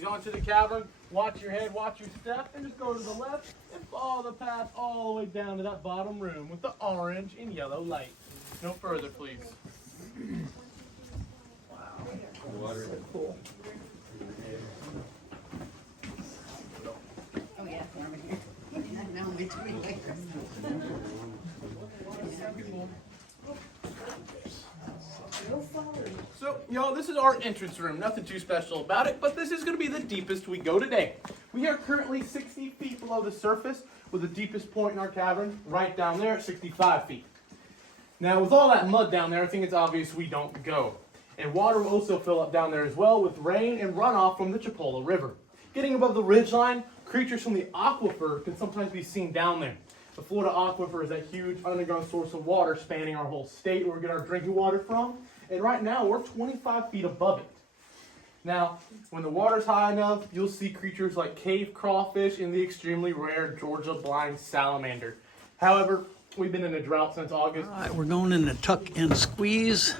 So go into the cavern, watch your head, watch your step, and just go to the left and follow the path all the way down to that bottom room with the orange and yellow light. No further, please. Wow. Water. So cool. Oh yeah, warm in here. Now I'm between layers. So, y'all, this is our entrance room. Nothing too special about it, but this is going to be the deepest we go today. We are currently 60 feet below the surface, with the deepest point in our cavern right down there at 65 feet. Now, with all that mud down there, I think it's obvious we don't go. And water will also fill up down there as well with rain and runoff from the Chipola River. Getting above the ridgeline, creatures from the aquifer can sometimes be seen down there. The Florida aquifer is a huge underground source of water spanning our whole state where we get our drinking water from. And right now, we're 25 feet above it. Now, when the water's high enough, you'll see creatures like cave crawfish and the extremely rare Georgia blind salamander. However, we've been in a drought since August. All right, we're going in the tuck and squeeze.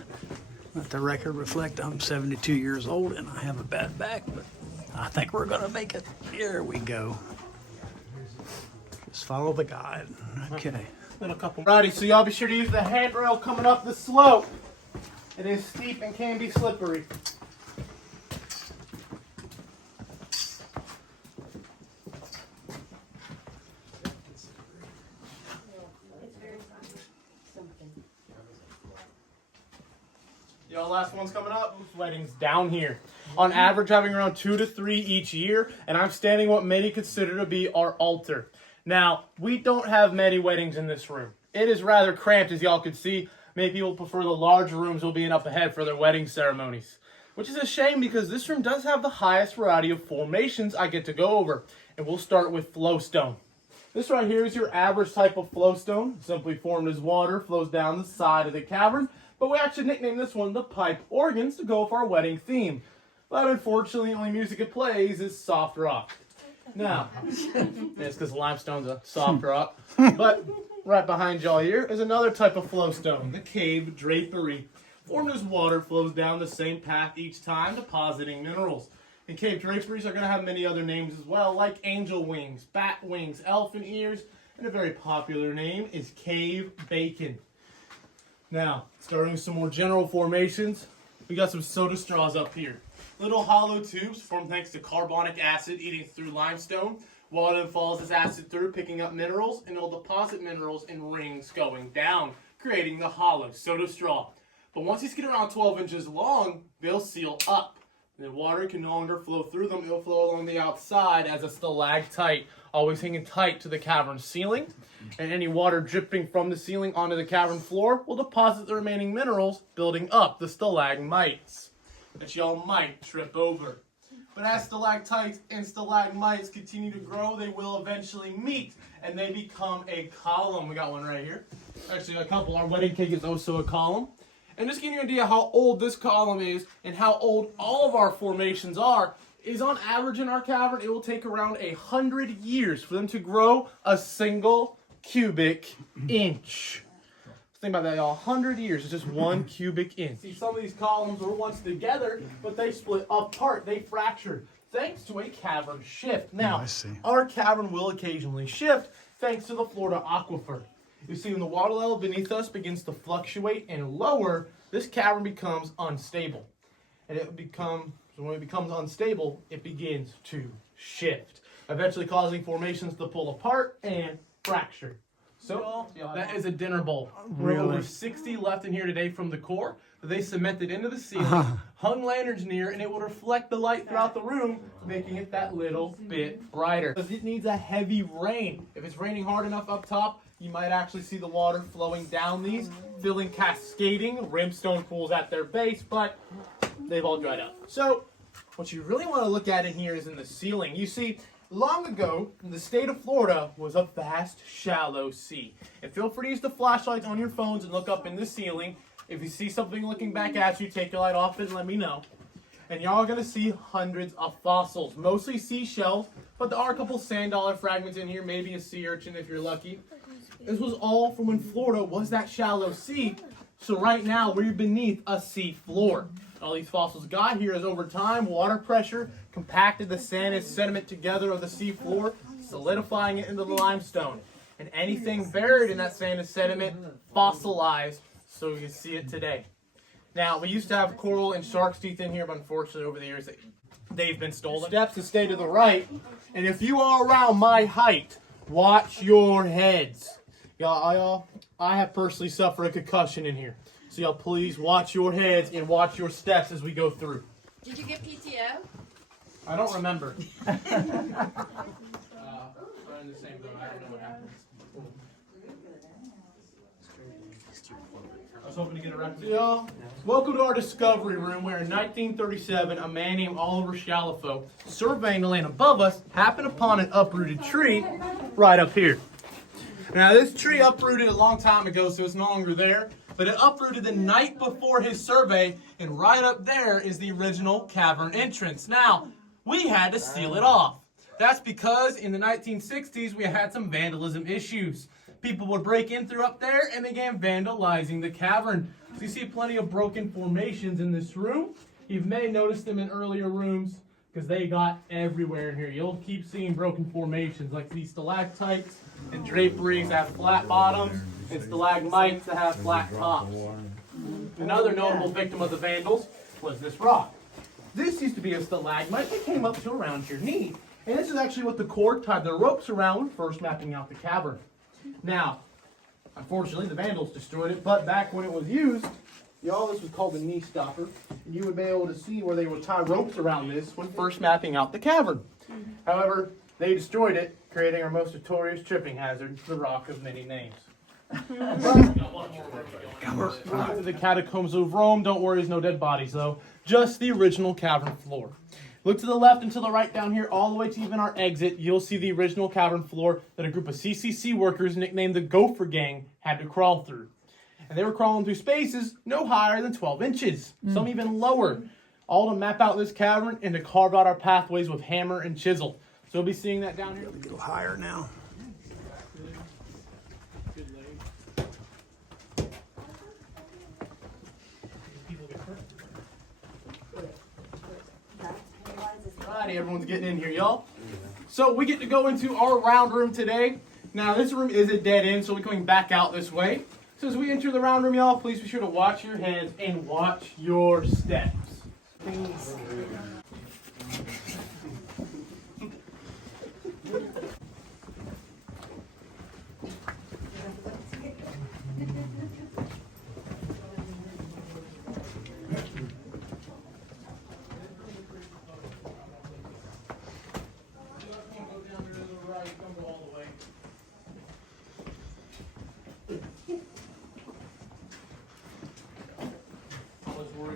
Let the record reflect I'm 72 years old and I have a bad back, but I think we're gonna make it. Here we go. Just follow the guide. Okay. Little couple. Righty, so y'all be sure to use the handrail coming up the slope. It is steep and can be slippery. Y'all, last one's coming up. Weddings down here. On average, having around 2 to 3 each year, and I'm standing what many consider to be our altar. Now, we don't have many weddings in this room. It is rather cramped, as y'all can see. Many people prefer the larger rooms will be up ahead for their wedding ceremonies. Which is a shame because this room does have the highest variety of formations I get to go over. And we'll start with flowstone. This right here is your average type of flowstone. Simply formed as water, flows down the side of the cavern. But we actually nicknamed this one the pipe organs to go with our wedding theme. But unfortunately, the only music it plays is soft rock. Now, it's because limestone's a soft rock. But right behind y'all here is another type of flowstone, the cave drapery. Formed as water, flows down the same path each time, depositing minerals. And cave draperies are going to have many other names as well, like angel wings, bat wings, elephant ears, and a very popular name is cave bacon. Now, starting with some more general formations, we got some soda straws up here. Little hollow tubes formed thanks to carbonic acid eating through limestone. Water then follows this acid through, picking up minerals, and it'll deposit minerals in rings going down, creating the hollow soda straw. But once these get around 12 inches long, they'll seal up. And then water can no longer flow through them. It'll flow along the outside as a stalactite, always hanging tight to the cavern ceiling. And any water dripping from the ceiling onto the cavern floor will deposit the remaining minerals, building up the stalagmites that y'all might trip over. But as stalactites and stalagmites continue to grow, they will eventually meet and they become a column. We got one right here. Actually, a couple. Our wedding cake is also a column. And just giving you an idea how old this column is and how old all of our formations are, is on average in our cavern, it will take around 100 years for them to grow a single cubic inch. Think about that, y'all. 100 years is just 1 cubic inch. See, some of these columns were once together, but they split apart. They fractured thanks to a cavern shift. Now, our cavern will occasionally shift thanks to the Florida aquifer. You see, when the water level beneath us begins to fluctuate and lower, this cavern becomes unstable. And so when it becomes unstable, it begins to shift, eventually causing formations to pull apart and fracture. So, that is a dinner bowl. We're over 60 left in here today from the core that they cemented into the ceiling, hung lanterns near, and it will reflect the light throughout the room, making it that little bit brighter. Because it needs a heavy rain. If it's raining hard enough up top, you might actually see the water flowing down these, filling cascading rimstone pools at their base, but they've all dried up. So, what you really want to look at in here is in the ceiling. You see, long ago, the state of Florida was a vast, shallow sea. And feel free to use the flashlights on your phones and look up in the ceiling. If you see something looking back at you, take your light off and let me know. And y'all are going to see hundreds of fossils, mostly seashells, but there are a couple sand dollar fragments in here, maybe a sea urchin if you're lucky. This was all from when Florida was that shallow sea. So right now, we're beneath a sea floor. All these fossils got here is over time, water pressure compacted the sand and sediment together of the sea floor, solidifying it into the limestone. And anything buried in that sand and sediment fossilized so you can see it today. Now, we used to have coral and shark's teeth in here, but unfortunately over the years they've been stolen. Steps to stay to the right, and if you are around my height, watch your heads. Y'all, I have personally suffered a concussion in here. So y'all please watch your heads and watch your steps as we go through. Did you get PTO? I don't remember. We're in the same boat. I don't know what happens. I was hoping to get a record. Y'all, welcome to our discovery room where in 1937 a man named Oliver Shalafo, surveying the land above us, happened upon an uprooted tree right up here. Now this tree uprooted a long time ago, so it's no longer there, but it uprooted the night before his survey, and right up there is the original cavern entrance. Now, we had to seal it off. That's because in the 1960s we had some vandalism issues. People would break in through up there and began vandalizing the cavern. So you see plenty of broken formations in this room. You may notice them in earlier rooms because they got everywhere in here. You'll keep seeing broken formations like these stalactites and draperies that have flat bottoms and stalagmites that have flat tops. Another notable victim of the Vandals was this rock. This used to be a stalagmite that came up to around your knee. And this is actually what the cord tied their ropes around when first mapping out the cavern. Now, unfortunately, the Vandals destroyed it, but back when it was used, y'all, this was called a knee stopper, and you would be able to see where they would tie ropes around this when first mapping out the cavern. However, they destroyed it, creating our most notorious tripping hazard, the Rock of Many Names. The catacombs of Rome, don't worry, there's no dead bodies though, just the original cavern floor. Look to the left and to the right down here, all the way to even our exit, you'll see the original cavern floor that a group of CCC workers nicknamed the Gopher Gang had to crawl through. And they were crawling through spaces no higher than 12 inches, some even lower, all to map out this cavern and to carve out our pathways with hammer and chisel. So you'll be seeing that down here. A little higher now. Alrighty, everyone's getting in here, y'all. So we get to go into our round room today. Now this room is a dead end, so we're coming back out this way. So as we enter the round room, y'all, please be sure to watch your heads and watch your steps. Please.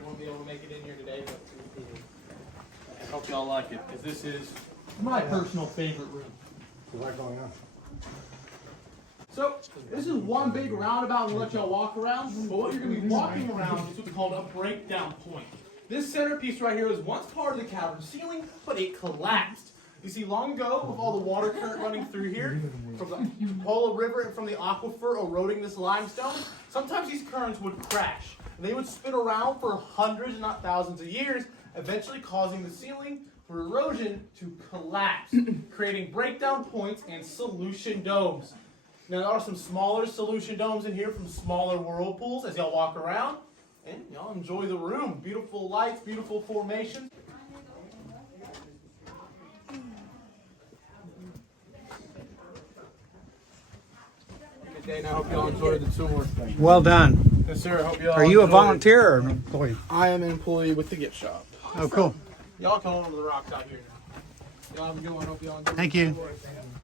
Won't be able to make it in here today, but I hope y'all like it, because this is my personal favorite room. What's going on? So, this is one big roundabout and we'll let y'all walk around, but what you're going to be walking around is what's called a breakdown point. This centerpiece right here was once part of the cavern ceiling, but it collapsed. You see, long ago, with all the water current running through here, from the Polo River and from the aquifer eroding this limestone, sometimes these currents would crash. And they would spin around for hundreds, not thousands of years, eventually causing the ceiling through erosion to collapse, creating breakdown points and solution domes. Now, there are some smaller solution domes in here from smaller whirlpools as y'all walk around. And y'all enjoy the room. Beautiful lights, beautiful formations. Good day, and I hope y'all enjoyed the tour. Well done. Yes, sir. I hope y'all Are you a enjoyed it. volunteer or an employee? I am an employee with the gift shop. Oh, cool. Y'all come over to the rocks out here now. Y'all have a good one. Hope y'all enjoy. Thank you.